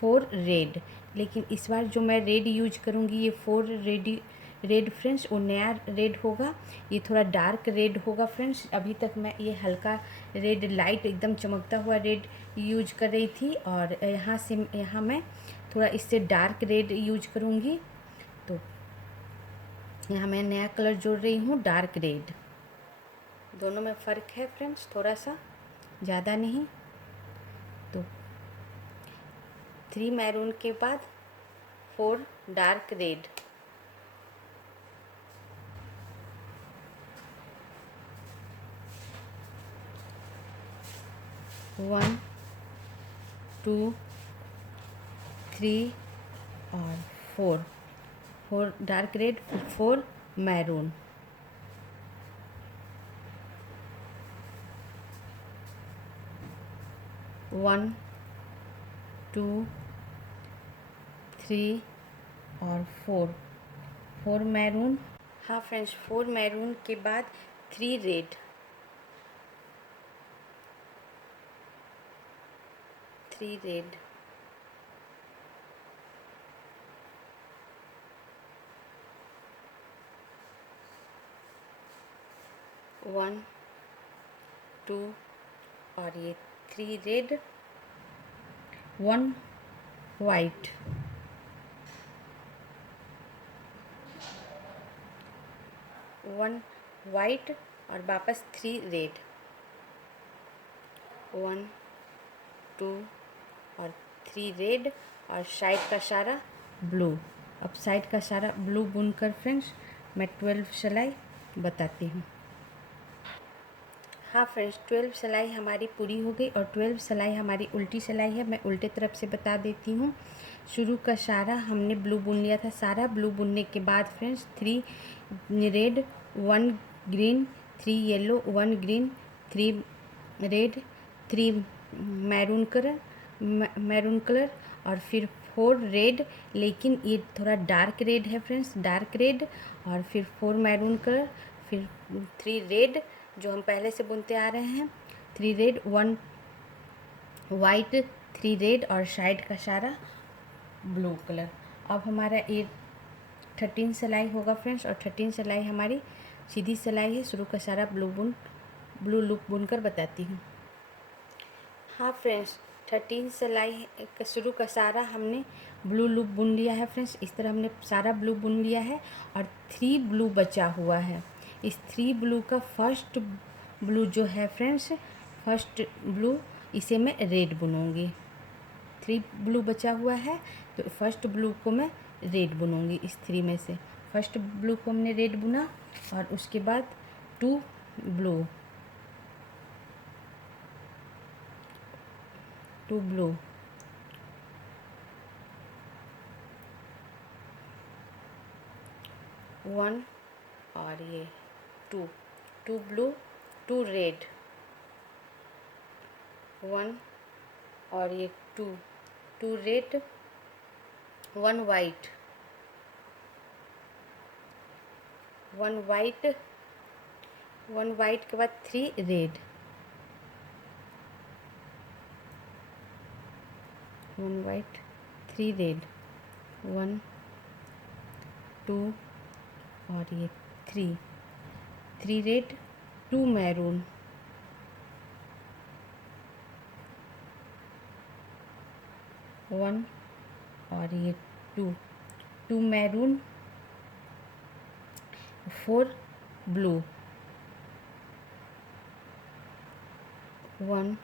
4 रेड। लेकिन इस बार जो मैं रेड यूज करूँगी, ये 4 रेड फ्रेंड्स, वो नया रेड होगा। ये थोड़ा डार्क रेड होगा फ्रेंड्स। अभी तक मैं ये हल्का रेड, लाइट एकदम चमकता हुआ रेड यूज कर रही थी, और यहाँ मैं थोड़ा इससे डार्क रेड यूज करूँगी। तो यहाँ मैं नया कलर जोड़ रही हूँ, डार्क रेड। दोनों में फ़र्क है फ्रेंड्स, थोड़ा सा, ज़्यादा नहीं। तो 3 मैरून के बाद 4 डार्क रेड, 1 2 3 और 4 डार्क रेड, 4 मैरून, 1 2 3 और 4 मैरून। हाँ फ्रेंड्स, 4 मैरून के बाद 3 रेड, 3 रेड, 1 2 और ये 3 रेड, 1 वाइट, 1 वाइट और वापस 3 रेड, 1 2 और 3 रेड, और साइड का सारा ब्लू। अब साइड का सारा ब्लू बुनकर फ्रेंड्स मैं 12 सिलाई बताती हूँ। हाँ फ्रेंड्स, 12 सिलाई हमारी पूरी हो गई, और 12 सिलाई हमारी उल्टी सिलाई है। मैं उल्टे तरफ से बता देती हूँ। शुरू का सारा हमने ब्लू बुन लिया था। सारा ब्लू बुनने के बाद friends 3 red, 1 green, 3 yellow, 1 green, 3 red, 3 maroon colour और फिर 4 रेड। लेकिन ये थोड़ा डार्क रेड है फ्रेंड्स, डार्क रेड, और फिर 4 मैरून कलर, फिर 3 रेड जो हम पहले से बुनते आ रहे हैं, 3 रेड, 1 वाइट, 3 रेड और साइड का सारा ब्लू कलर। अब हमारा ये 13 सिलाई होगा फ्रेंड्स, और 13 सिलाई हमारी सीधी सिलाई है। शुरू का सारा ब्लू लूप बुनकर बताती हूँ। हाँ फ्रेंड्स, 13 सिलाई का शुरू का सारा हमने ब्लू लूप बुन लिया है फ्रेंड्स। इस तरह हमने सारा ब्लू बुन लिया है, और 3 ब्लू बचा हुआ है। इस 3 ब्लू का फर्स्ट ब्लू जो है फ्रेंड्स, फर्स्ट ब्लू, इसे मैं रेड बुनूंगी। 3 ब्लू बचा हुआ है, तो फर्स्ट ब्लू को मैं रेड बुनूंगी। इस 3 में से फर्स्ट ब्लू को हमने रेड बुना, और उसके बाद 2 ब्लू, 2 ब्लू, 1 और ये 2 ब्लू, 2 रेड, 1 और ये 2, 2 रेड 1 वाइट, 1 वाइट, 1 वाइट के बाद 3 रेड, 1 वाइट 3 रेड, 1 2 और ये 3, 3 रेड 2 मैरून, 1 और ये 2, 2 मैरून, 4 ब्लू, 1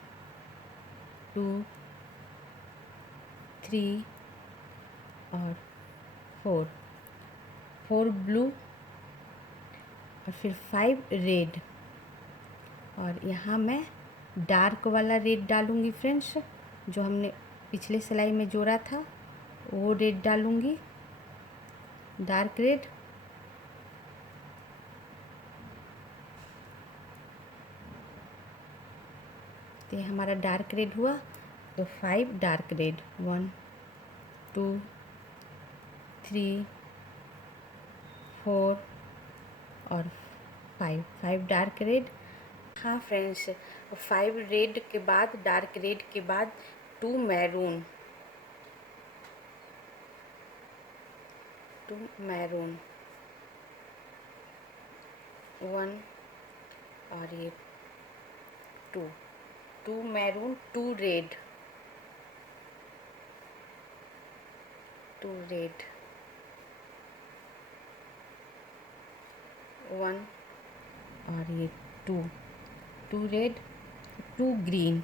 2 3 और 4, 4 ब्लू और फिर 5 रेड। और यहाँ मैं डार्क वाला रेड डालूँगी फ्रेंड्स, जो हमने पिछले सिलाई में जोड़ा था वो रेड डालूँगी, डार्क रेड। तो ये हमारा डार्क रेड हुआ, तो 5 डार्क रेड, 1 2 3 4 और 5 डार्क रेड। हाँ फ्रेंड्स, 5 रेड के बाद, डार्क रेड के बाद 2 मैरून, 2 मैरून, 1 और ये 2, 2 मैरून 2 रेड, 2 रेड, 1 और ये 2, 2 रेड 2 ग्रीन,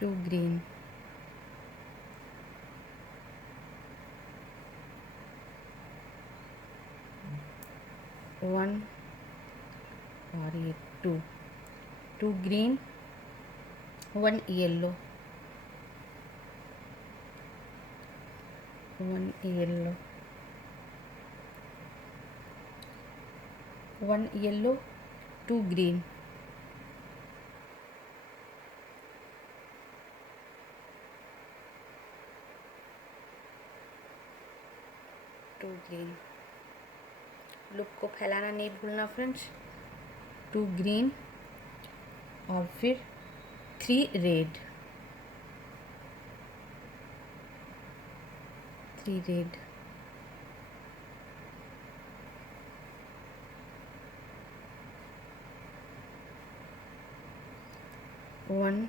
2 ग्रीन, 1 और ये 2, 2 green 1 yellow, 1 yellow, 1 yellow 2 green, 2 green. Look को फैलाना नहीं भूलना फ्रेंड्स, 2 ग्रीन और फिर 3 रेड, 3 रेड, 1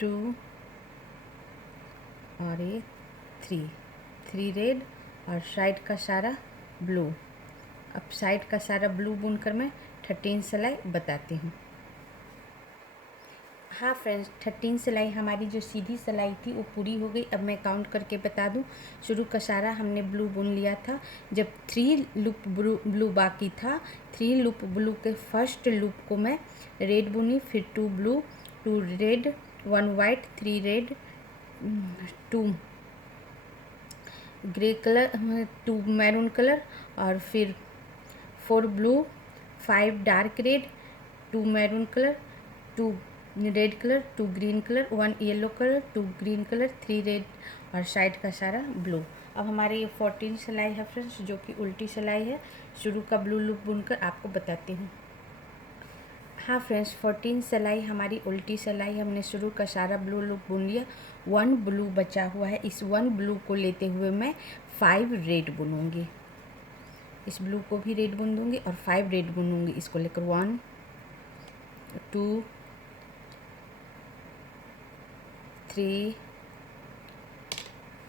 2 और ये 3, 3 रेड और साइड का सारा ब्लू। अब साइड का सारा ब्लू बुनकर मैं 13 सिलाई बताती हूँ। हाँ फ्रेंड्स, 13 सिलाई हमारी जो सीधी सिलाई थी वो पूरी हो गई। अब मैं काउंट करके बता दूँ। शुरू का सारा हमने ब्लू बुन लिया था, जब 3 लूप ब्लू बाकी था, 3 लूप ब्लू के फर्स्ट लूप को मैं रेड बुनी, फिर 2 blue 2 red 1 white 3 red 2 grey colour 2 maroon colour और फिर 4 blue 5 dark red 2 maroon colour 2 red colour 2 green colour 1 yellow colour 2 green colour 3 red और साइड का सारा ब्लू। अब हमारी ये 14 सिलाई है फ्रेंड्स, जो कि उल्टी सिलाई है। शुरू का ब्लू लूप बुनकर आपको बताती हूँ। हाँ फ्रेंड्स, 14 सिलाई हमारी उल्टी सिलाई, हमने शुरू का सारा ब्लू लूप बुन लिया। 1 ब्लू बचा हुआ है, इस 1 ब्लू को लेते हुए मैं 5 रेड बुनूंगी, इस ब्लू को भी रेड बुन दूंगी और 5 रेड बुनूंगी इसको लेकर। 1 2 3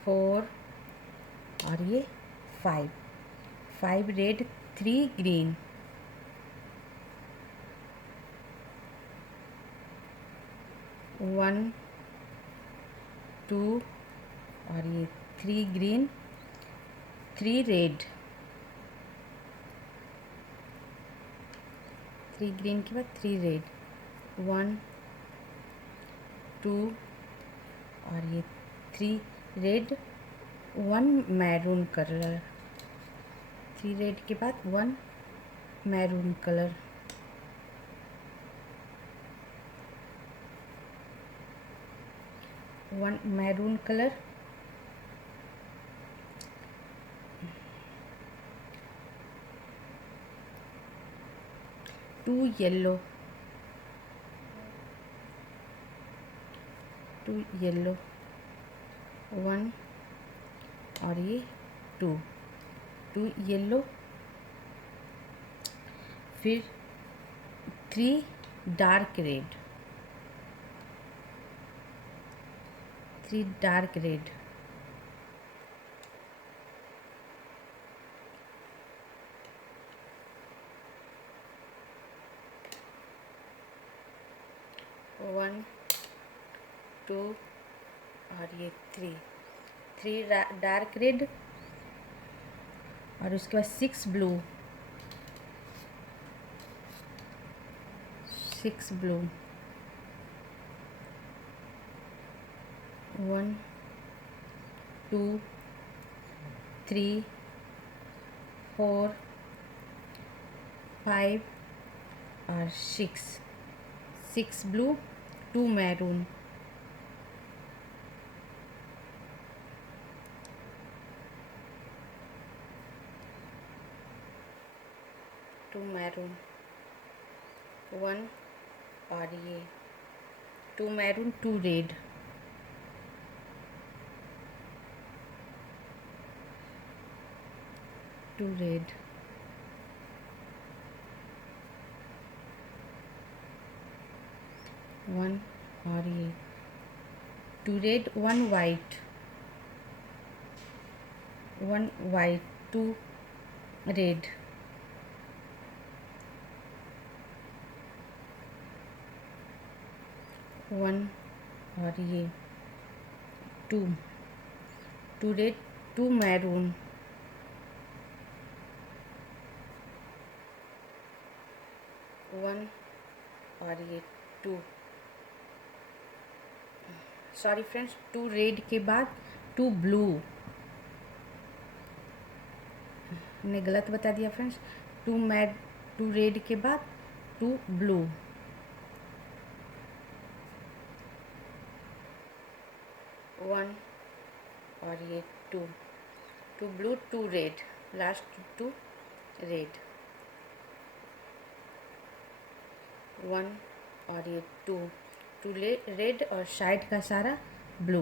4 और ये 5 रेड 3 ग्रीन, 1 2 और ये 3 ग्रीन 3 रेड, 3 ग्रीन के बाद 3 रेड, 1 2 और ये 3 रेड 1 मैरून कलर, 3 रेड के बाद 1 maroon colour, 1 maroon colour, 2 yellow, 2 yellow, 1 और ये 2 येलो, फिर 3 डार्क रेड, 3 डार्क रेड, 1 2 और ये 3 डार्क रेड, और उसके बाद 6 ब्लू, 6 ब्लू, 1 2 3 4 5 और 6 ब्लू, 2 मैरून, मैरून 1 और ये 2 मैरून, 2 रेड, 2 रेड, 1 और ये 2 रेड, 1 वाइट, 1 वाइट, 2 रेड, 1 और ये 2 रेड, 2 मैरून, 1 और ये 2, सॉरी फ्रेंड्स, 2 रेड के बाद 2 ब्लू, मैंने गलत बता दिया फ्रेंड्स, 2 रेड के बाद 2 ब्लू, 1 और ये 2 ब्लू, 2 रेड, लास्ट 2 रेड, 1 और ये 2 रेड और साइड का सारा ब्लू।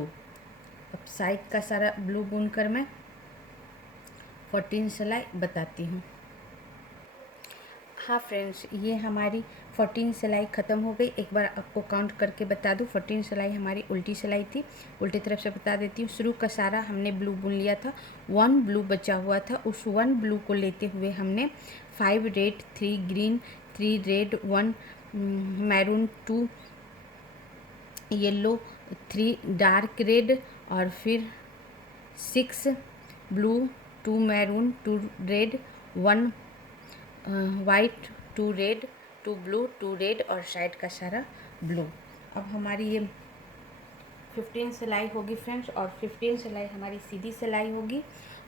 अब साइड का सारा ब्लू बुनकर मैं 14 सिलाई बताती हूँ। हाँ फ्रेंड्स, ये हमारी 14 सिलाई ख़त्म हो गई। एक बार आपको काउंट करके बता दूँ, 14 सिलाई हमारी उल्टी सिलाई थी। उल्टी तरफ से बता देती हूँ। शुरू का सारा हमने ब्लू बुन लिया था, 1 ब्लू बचा हुआ था। उस 1 ब्लू को लेते हुए हमने 5 red, 3 green, 3 red, 1 maroon, 2 yellow, 3 dark red और फिर 6 blue, 2 maroon, 2 red, 1 white, 2 red, 2 blue, 2 red और साइड का सारा ब्लू। अब हमारी ये 15 सिलाई होगी फ्रेंड्स, और 15 सिलाई हमारी सीधी सिलाई होगी।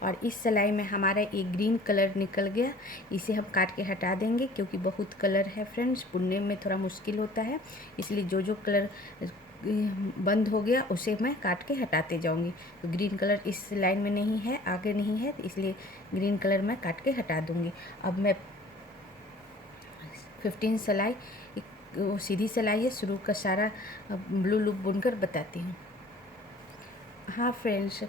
और इस सिलाई में हमारा एक ग्रीन कलर निकल गया, इसे हम काट के हटा देंगे क्योंकि बहुत कलर है फ्रेंड्स, बुनने में थोड़ा मुश्किल होता है। इसलिए जो जो कलर बंद हो गया उसे मैं काट के हटाते जाऊंगी। तो ग्रीन कलर इस लाइन में नहीं है, आगे नहीं है, तो इसलिए ग्रीन कलर मैं काट के हटा दूंगी। अब मैं 15 सिलाई, वो सीधी सिलाई है, शुरू का सारा ब्लू लूप बुनकर बताती हूँ। हाँ फ्रेंड्स,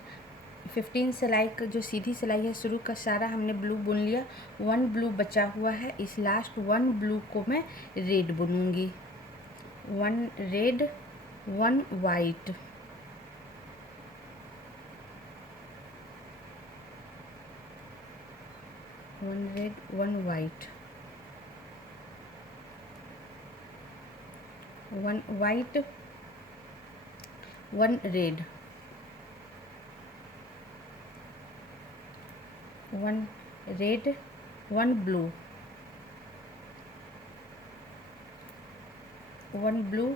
15 सिलाई का जो सीधी सिलाई है, शुरू का सारा हमने ब्लू बुन लिया। 1 ब्लू बचा हुआ है, इस लास्ट 1 ब्लू को मैं रेड बुनूंगी। 1 red, 1 white, 1 red, 1 white, 1 white, 1 red, 1 red, 1 blue, 1 blue,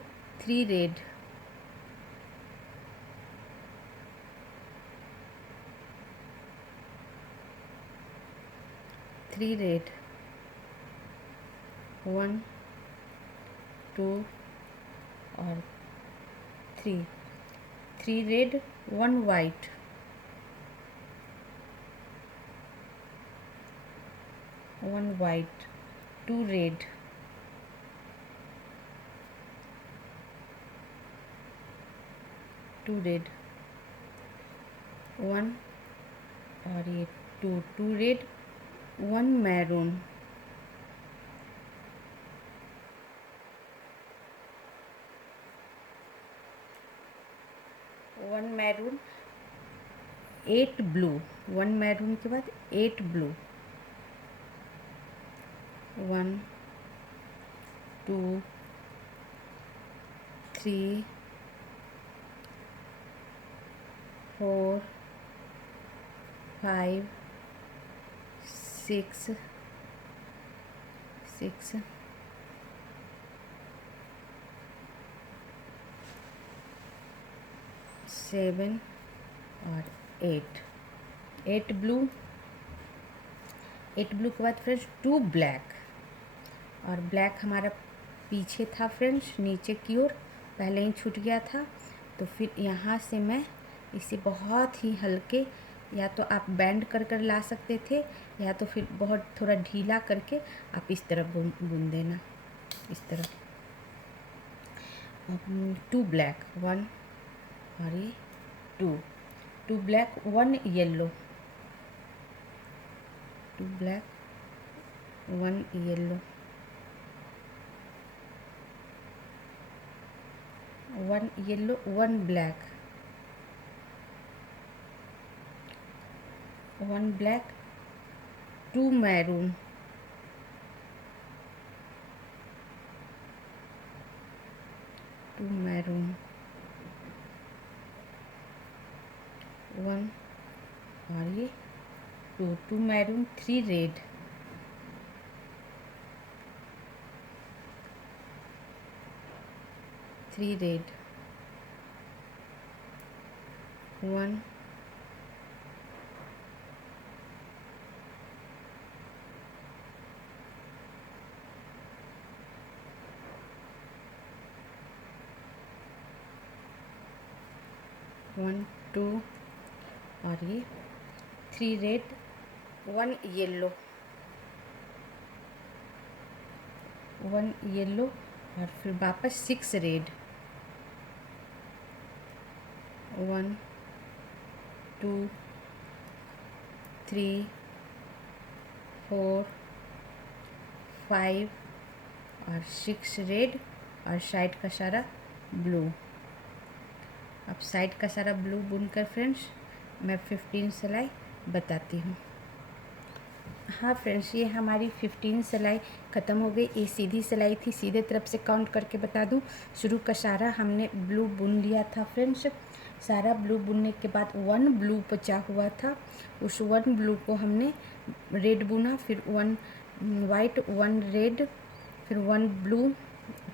3 red, 3 red, 1 2 और 3 red 1 white, 1 white, 2 red, 2 red, 1 और ये 2 red, 1 maroon, 1 maroon, 8 blue, 1 maroon के बाद 8 ब्लू, 1 2 3 4 5 6 7 और 8 ब्लू, 8 ब्लू के बाद फ्रेंड्स 2 ब्लैक, और ब्लैक हमारा पीछे था फ्रेंड्स, नीचे की ओर पहले ही छूट गया था। तो फिर यहाँ से मैं इसे बहुत ही हल्के, या तो आप बैंड कर कर ला सकते थे, या तो फिर बहुत थोड़ा ढीला करके आप इस तरह बुन देना, इस तरह। 2 ब्लैक 1 और ये 2 black 1 yellow, 2 black 1 yellow, 1 yellow 1 black, 1 black 2 maroon, 2 maroon, 1 और ये 2 मैरून, 3 रेड, 3 रेड, 1 1 2 और ये 3 रेड 1 येलो, 1 येलो, और फिर वापस 6 रेड, 1 2 3 4 5 और 6 रेड, और साइड का सारा ब्लू। अब साइड का सारा ब्लू बुनकर फ्रेंड्स मैं 15 सिलाई बताती हूँ। हाँ फ्रेंड्स, ये हमारी 15 सिलाई ख़त्म हो गई। ये सीधी सिलाई थी, सीधे तरफ से काउंट करके बता दूँ। शुरू का सारा हमने ब्लू बुन लिया था फ्रेंड्स। सारा ब्लू बुनने के बाद 1 ब्लू बचा हुआ था, उस 1 ब्लू को हमने रेड बुना, फिर 1 वाइट 1 रेड, फिर 1 blue,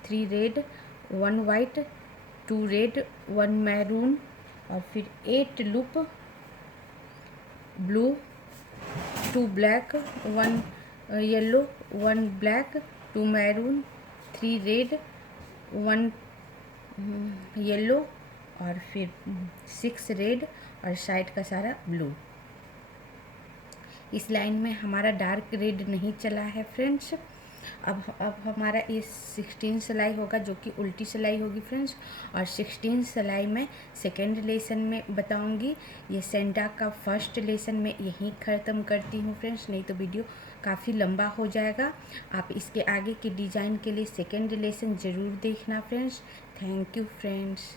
3 red 1 white, 2 red 1 maroon, और फिर 8 loop blue, 2 black 1 yellow, 1 black 2 maroon, 3 red 1 yellow, और फिर 6 रेड, और साइड का सारा ब्लू। इस लाइन में हमारा डार्क रेड नहीं चला है फ्रेंड्स। अब हमारा ये 16 सिलाई होगा, जो कि उल्टी सिलाई होगी फ्रेंड्स। और 16 सिलाई में सेकेंड लेसन में बताऊंगी। ये सेंटा का फर्स्ट लेसन में यहीं ख़त्म करती हूँ फ्रेंड्स, नहीं तो वीडियो काफ़ी लंबा हो जाएगा। आप इसके आगे के डिज़ाइन के लिए सेकेंड लेसन ज़रूर देखना फ्रेंड्स। Thank you friends.